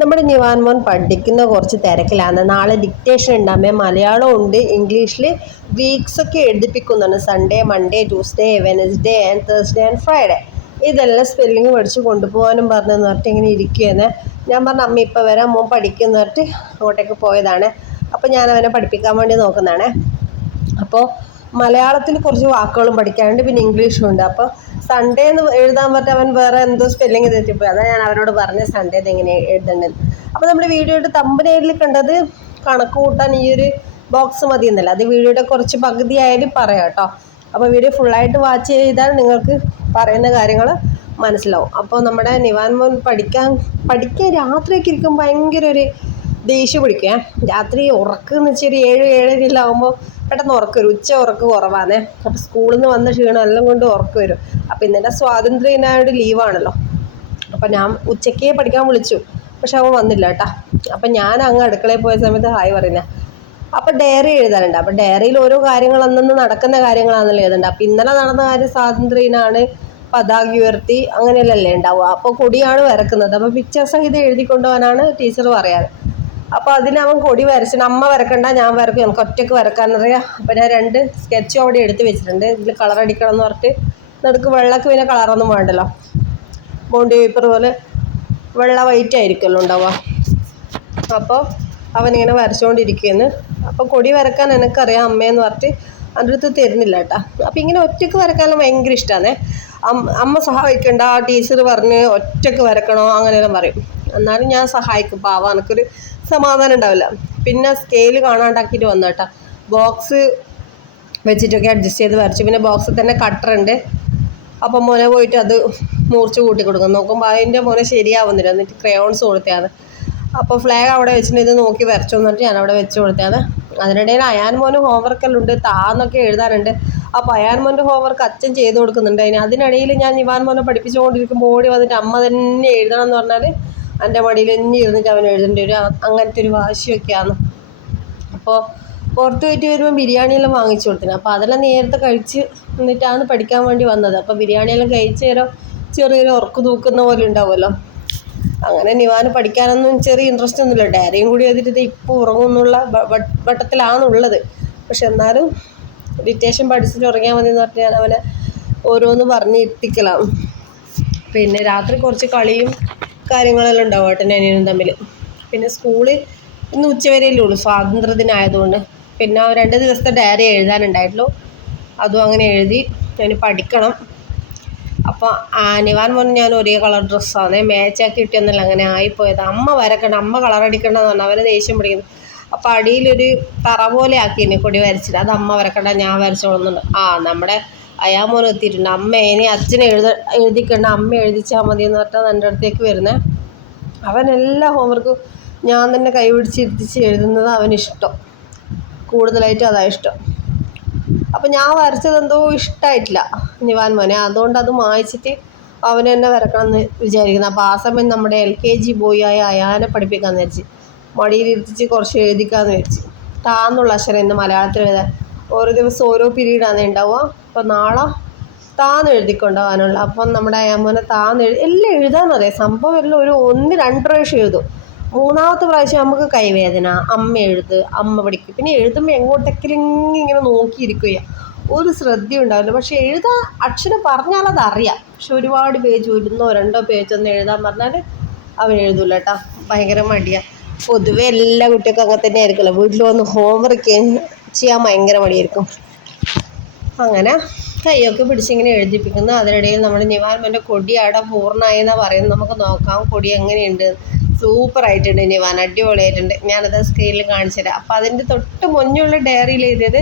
നമ്മുടെ നിവാൻ മോൻ പഠിക്കുന്ന കുറച്ച് തിരക്കിലാണ്. നാളെ ഡിക്റ്റേഷൻ ഉണ്ടാകുമ്പോൾ മലയാളം ഉണ്ട് ഇംഗ്ലീഷിൽ വീക്സ് ഒക്കെ എഴുതിപ്പിക്കുന്നുണ്ട്. Sunday Monday Tuesday Wednesday and Thursday and Friday ഇതെല്ലാം സ്പെല്ലിങ് പഠിച്ച് കൊണ്ടുപോകാനും പറഞ്ഞെന്ന് പറഞ്ഞിട്ട് ഇങ്ങനെ ഇരിക്കുകയെന്ന് ഞാൻ പറഞ്ഞു അമ്മ ഇപ്പോൾ വരാം മോൻ പഠിക്കുന്നു പറഞ്ഞിട്ട് അങ്ങോട്ടേക്ക് പോയതാണ്. അപ്പോൾ ഞാൻ അവനെ പഠിപ്പിക്കാൻ വേണ്ടി നോക്കുന്നതാണ്. അപ്പോൾ മലയാളത്തിൽ കുറച്ച് വാക്കുകളും പഠിക്കാനുണ്ട്. പിന്നെ ഇംഗ്ലീഷും ഉണ്ട്. അപ്പോൾ സൺഡേ എന്ന് എഴുതാൻ പറ്റും അവൻ വേറെ എന്തോ സ്പെല്ലിങ് തെറ്റിപ്പോയി. അതാണ് ഞാൻ അവനോട് പറഞ്ഞ സൺഡേ എങ്ങനെ എഴുതണ്ടെന്ന്. അപ്പോൾ നമ്മുടെ വീഡിയോയുടെ തമ്പനയിൽ കണ്ടത് കണക്ക് കൂട്ടാൻ ഈ ഒരു ബോക്സ് മതി എന്നല്ല അത് വീഡിയോയുടെ കുറച്ച് പകുതി ആയാലും പറയാം കേട്ടോ. അപ്പോൾ വീഡിയോ ഫുള്ളായിട്ട് വാച്ച് ചെയ്താൽ നിങ്ങൾക്ക് പറയുന്ന കാര്യങ്ങൾ മനസ്സിലാവും. അപ്പോൾ നമ്മുടെ നിവാൻ മോൻ പഠിക്കാൻ പഠിക്കാൻ രാത്രിയൊക്കെ ഇരിക്കും ഭയങ്കര ഒരു ദേഷ്യം പിടിക്കുക. രാത്രി ഉറക്കുന്ന ചെറിയ ഒരു ഏഴ് ഏഴരയിലാവുമ്പോൾ പെട്ടെന്ന് ഉറക്കം വരും. ഉച്ച ഉറക്ക് കുറവാണേ അപ്പോൾ സ്കൂളിൽ നിന്ന് വന്ന ക്ഷീണം എല്ലാം കൊണ്ട് ഉറക്കം വരും. അപ്പോൾ ഇന്നലെ സ്വാതന്ത്ര്യ ദിനമായിട്ട് ലീവാണല്ലോ അപ്പോൾ ഞാൻ ഉച്ചക്കേ പഠിക്കാൻ വിളിച്ചു. പക്ഷെ അവൻ വന്നില്ല കേട്ടാ. അപ്പം ഞാൻ അങ്ങ് അടുക്കളയിൽ പോയ സമയത്ത് ഹായ് പറയുന്നത് അപ്പം ഡയറി എഴുതാനുണ്ട്. അപ്പം ഡയറിയിൽ ഓരോ കാര്യങ്ങൾ അന്നന്ന് നടക്കുന്ന കാര്യങ്ങളാണല്ലോ എഴുതുന്നുണ്ട് അപ്പം ഇന്നലെ നടന്ന കാര്യം സ്വാതന്ത്ര്യനാണ് പതാക ഉയർത്തി അങ്ങനെയല്ലല്ലേ ഉണ്ടാവുക. അപ്പോൾ കൊടിയാണ് വരക്കുന്നത് അപ്പോൾ പിക്ചർ സഹിതം എഴുതി കൊണ്ടുപോകാനാണ് ടീച്ചർ പറയാറ്. അപ്പോൾ അതിന് അവൻ കൊടി വരച്ചിട്ട് അമ്മ വരക്കണ്ട ഞാൻ വരക്കും എനിക്ക് ഒറ്റയ്ക്ക് വരക്കാനറിയാം അപ്പോൾ ഞാൻ രണ്ട് സ്കെച്ചും അവിടെ എടുത്ത് വെച്ചിട്ടുണ്ട്. ഇതിൽ കളർ അടിക്കണം എന്ന് പറഞ്ഞിട്ട് നടുക്ക് വെള്ളക്ക് പിന്നെ കളറൊന്നും വേണ്ടല്ലോ. ബോണ്ടി പേപ്പർ പോലെ വെള്ള വൈറ്റ് ആയിരിക്കുമല്ലോ ഉണ്ടാവുക. അപ്പോൾ അവനിങ്ങനെ വരച്ചുകൊണ്ടിരിക്കുകയെന്ന് അപ്പോൾ കൊടി വരക്കാൻ എനിക്കറിയാം അമ്മയെന്ന് പറഞ്ഞിട്ട് അതിന്റെ അടുത്ത് തരുന്നില്ല കേട്ടോ. അപ്പോൾ ഇങ്ങനെ ഒറ്റയ്ക്ക് വരക്കാനും ഭയങ്കര ഇഷ്ടമാണ് അമ്മ സഹായിക്കണ്ട ടീച്ചർ പറഞ്ഞ് ഒറ്റയ്ക്ക് വരക്കണോ അങ്ങനെയെല്ലാം പറയും. എന്നാലും ഞാൻ സഹായിക്കും. പാവ എനിക്കൊരു സമാധാനം ഉണ്ടാവില്ല. പിന്നെ സ്കെയിൽ കാണാണ്ടാക്കിയിട്ട് വന്നു കേട്ടോ. ബോക്സ് വെച്ചിട്ടൊക്കെ അഡ്ജസ്റ്റ് ചെയ്ത് വരച്ചു. പിന്നെ ബോക്സിൽ തന്നെ കട്ടറുണ്ട് അപ്പം മോനെ പോയിട്ട് അത് മൂർച്ച കൂട്ടി കൊടുക്കും. നോക്കുമ്പോൾ അതിന്റെ മോനെ ശരിയാവുന്നില്ല. എന്നിട്ട് ക്രയോൺസ് കൊടുത്തതാണ് അപ്പോൾ ഫ്ലാഗ് അവിടെ വെച്ചിട്ട് ഇത് നോക്കി വരച്ചു എന്നിട്ട് ഞാൻ അവിടെ വെച്ച് കൊടുത്തതാണ് അതിനിടയിൽ അയാൻ മോന് ഹോംവർക്കെല്ലാം ഉണ്ട്. താന്നൊക്കെ എഴുതാനുണ്ട്. അപ്പോൾ അയാൻ മോന്റെ ഹോംവർക്ക് അച്ഛൻ ചെയ്ത് കൊടുക്കുന്നുണ്ട്. അതിന് അതിനിടയിൽ ഞാൻ ഇവാൻ മോനെ പഠിപ്പിച്ചുകൊണ്ടിരിക്കുമ്പോൾ ഓടി വന്നിട്ട് അമ്മ തന്നെ എഴുതണം എന്ന് പറഞ്ഞാൽ എന്റെ മടിയിൽ തന്നെ ഇരുന്നിട്ട് അവൻ എഴുതേണ്ടി വരും അങ്ങനത്തെ ഒരു വാശിയൊക്കെയാണ്. അപ്പോൾ പുറത്ത് പോയിട്ട് വരുമ്പോൾ ബിരിയാണിയെല്ലാം വാങ്ങിച്ചു കൊടുത്തിന്. അപ്പോൾ അതെല്ലാം നേരത്തെ കഴിച്ച് എന്നിട്ടാണ് പഠിക്കാൻ വേണ്ടി വന്നത്. അപ്പോൾ ബിരിയാണിയെല്ലാം കഴിച്ച് നേരം ചെറിയൊരു ഉറക്ക് തൂക്കുന്ന പോലെ ഉണ്ടാവുമല്ലോ. അങ്ങനെ നിവാന് പഠിക്കാനൊന്നും ചെറിയ ഇൻട്രസ്റ്റ് ഒന്നുമില്ല. ഡയറിയും കൂടി എഴുതിയിട്ട് ഇപ്പോൾ ഉറങ്ങുന്നുള്ള വട്ടത്തിലാണുള്ളത്. പക്ഷെ എന്നാലും ഡിറ്റേഷൻ പഠിച്ചിട്ട് ഉറങ്ങിയാൽ മതി എന്ന് പറഞ്ഞാൽ അവനെ ഓരോന്ന് പറഞ്ഞ് ഇരുത്തിക്കലാണ് പിന്നെ രാത്രി കുറച്ച് കളിയും കാര്യങ്ങളെല്ലാം ഉണ്ടാവും ഏട്ടനും അനിയനും തമ്മിൽ. പിന്നെ സ്കൂളിൽ ഇന്ന് ഉച്ചവരെയല്ലേ ഉള്ളൂ. സ്വാതന്ത്ര്യദിനമായതുകൊണ്ട് പിന്നെ രണ്ട് ദിവസത്തെ ഡയറി എഴുതാനുണ്ടായിട്ടുള്ളൂ. അതും അങ്ങനെ എഴുതി അതിന് പഠിക്കണം. അപ്പോൾ ആനിവാൻ മോൻ ഞാൻ ഒരേ കളർ ഡ്രസ്സാണ്. മാച്ചാക്കി കിട്ടിയൊന്നല്ല അങ്ങനെ ആയിപ്പോയത്. അമ്മ വരക്കണം അമ്മ കളർ അടിക്കണമെന്ന് പറഞ്ഞു അവനെ ദേഷ്യം പിടിക്കുന്നു. അപ്പോൾ അടിയിലൊരു തറ പോലെ ആക്കി എന്നെ കൊടി വരച്ചിട്ട്. അത് അമ്മ വരക്കണ്ട ഞാൻ വരച്ചോളുന്നുണ്ട് ആ നമ്മുടെ അയാ മോൻ എത്തിയിട്ടുണ്ട്. അമ്മ ഇനി അച്ഛനെ എഴുത എഴുതിക്കണ്ട. അമ്മ എഴുതിച്ചാൽ മതി എന്ന് പറഞ്ഞാൽ എന്റെ അടുത്തേക്ക് വരുന്നത് അവൻ എല്ലാ ഹോംവർക്കും ഞാൻ തന്നെ കൈ പിടിച്ചിരുത്തിച്ച് എഴുതുന്നത് അവനിഷ്ടം. കൂടുതലായിട്ട് അതാ ഇഷ്ടം. അപ്പം ഞാൻ വരച്ചത് എന്തോ ഇഷ്ടമായിട്ടില്ല നിവാൻ മോനെ. അതുകൊണ്ട് അത് മായിച്ചിട്ട് അവനെ തന്നെ വരക്കണം എന്ന് വിചാരിക്കുന്നു. അപ്പോൾ ആ സമയം നമ്മുടെ എൽ കെ ജി ബോയ് ആയ അയാനെ പഠിപ്പിക്കാമെന്ന് വിചാരിച്ച്. മടിയിലിരുത്തിച്ച് കുറച്ച് എഴുതിക്കാമെന്ന് വിചാരിച്ച്. താന്നുള്ള അക്ഷരം ഇന്ന് മലയാളത്തിൽ എഴുതാൻ ഓരോ ദിവസം ഓരോ പീരീഡാണ് ഉണ്ടാവുക. അപ്പോൾ നാളെ താന്ന് എഴുതിക്കൊണ്ടുപോകാനുള്ള. അപ്പം നമ്മുടെ അമ്മനെ താന്ന് എഴുതി എല്ലാം എഴുതാന്നറിയാം സംഭവം എല്ലാം ഒരു ഒന്ന് രണ്ട് പ്രാവശ്യം എഴുതും. മൂന്നാമത്തെ പ്രാവശ്യം നമുക്ക് കൈവേദന. അമ്മ എഴുത് അമ്മ പഠിക്കും. പിന്നെ എഴുതുമ്പോൾ എങ്ങോട്ടെങ്കിലും ഇങ്ങനെ നോക്കിയിരിക്കുക ഒരു ശ്രദ്ധ ഉണ്ടാവില്ല. പക്ഷെ എഴുതാൻ അക്ഷരം പറഞ്ഞാൽ അത് അറിയാം പക്ഷെ ഒരുപാട് പേജ് ഒരുന്നോ രണ്ടോ പേജ് ഒന്ന് എഴുതാൻ പറഞ്ഞാൽ അവൻ എഴുതൂല കേട്ടോ. ഭയങ്കര മടിയാണ് പൊതുവെ എല്ലാ കുട്ടികൾക്കും അങ്ങനെ തന്നെ ആയിരിക്കുമല്ലോ വീട്ടിൽ വന്ന് ഹോംവർക്ക് ചെയ്യാൻ ഭയങ്കര മടിയായിരിക്കും. അങ്ങനെ കൈയൊക്കെ പിടിച്ചിങ്ങനെ എഴുതിപ്പിക്കുന്നു. അതിനിടയിൽ നമ്മുടെ നിവാൻമന്റെ കൊടി അവിടെ പൂർണമായി എന്നാണ് പറയുന്നത് നമുക്ക് നോക്കാം. കൊടി എങ്ങനെയുണ്ട്? സൂപ്പർ ആയിട്ടുണ്ട് നിവാൻ അടിപൊളിയായിട്ടുണ്ട്. ഞാനത് സ്ക്രീനിൽ കാണിച്ചുതരാം. അപ്പോൾ അതിന്റെ തൊട്ട് മുന്നുള്ള ഡയറിയിൽ എഴുതിയത്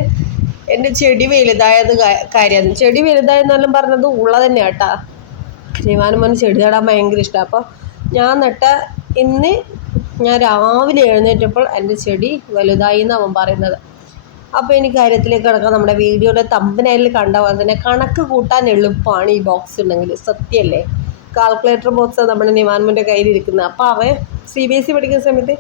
എന്റെ ചെടി വലുതായത് കാര്യമാണ് ചെടി വലുതായെന്നെല്ലാം പറഞ്ഞത് ഉള്ള തന്നെ കേട്ടാ. നിവാനുമോന് ചെടി നടാൻ ഭയങ്കര ഇഷ്ടമാണ് അപ്പോൾ ഞാൻ നട്ട ഇന്ന് ഞാൻ രാവിലെ എഴുന്നേറ്റപ്പോൾ എന്റെ ചെടി വലുതായി എന്നാണ് അവൻ പറയുന്നത്. അപ്പോൾ ഇനി കാര്യത്തിലേക്ക് കിടക്കാം. നമ്മുടെ വീഡിയോയുടെ തമ്പനയിൽ കണ്ട പോലെ തന്നെ കണക്ക് കൂട്ടാൻ എളുപ്പമാണ് ഈ ബോക്സ് ഉണ്ടെങ്കിൽ. സത്യമല്ലേ കാൽക്കുലേറ്റർ ബോക്സ് നമ്മുടെ നിവാൻമന്റെ കയ്യിലിരിക്കുന്നത്. അപ്പോൾ അവൻ സി ബി എസ് സി പഠിക്കുന്ന സമയത്ത്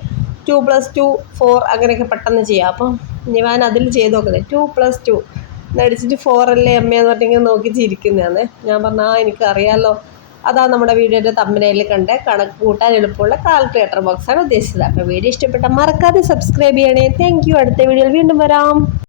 ടു പ്ലസ് ടു ഫോർ അങ്ങനെയൊക്കെ പെട്ടെന്ന് ചെയ്യാം. അപ്പം നിവാൻ അതിൽ ചെയ്ത് നോക്കുന്നത്. ടു പ്ലസ് ടു എന്നടിച്ചിട്ട് ഫോർ അല്ലേ എന്ന് പറഞ്ഞിങ്ങനെ നോക്കി ചിരിക്കുന്നതാണ് ഞാൻ പറഞ്ഞു ആ എനിക്കറിയാമല്ലോ അതാ നമ്മുടെ വീഡിയോയുടെ തമ്പനയിൽ കണ്ട് കണക്ക് കൂട്ടാൻ എളുപ്പമുള്ള കാൽക്കുലേറ്റർ ബോക്സാണ് ഉദ്ദേശിച്ചത്. അപ്പോൾ വീഡിയോ ഇഷ്ടപ്പെട്ട മറക്കാതെ സബ്സ്ക്രൈബ് ചെയ്യണേ. താങ്ക് അടുത്ത വീഡിയോയിൽ വീണ്ടും വരാം.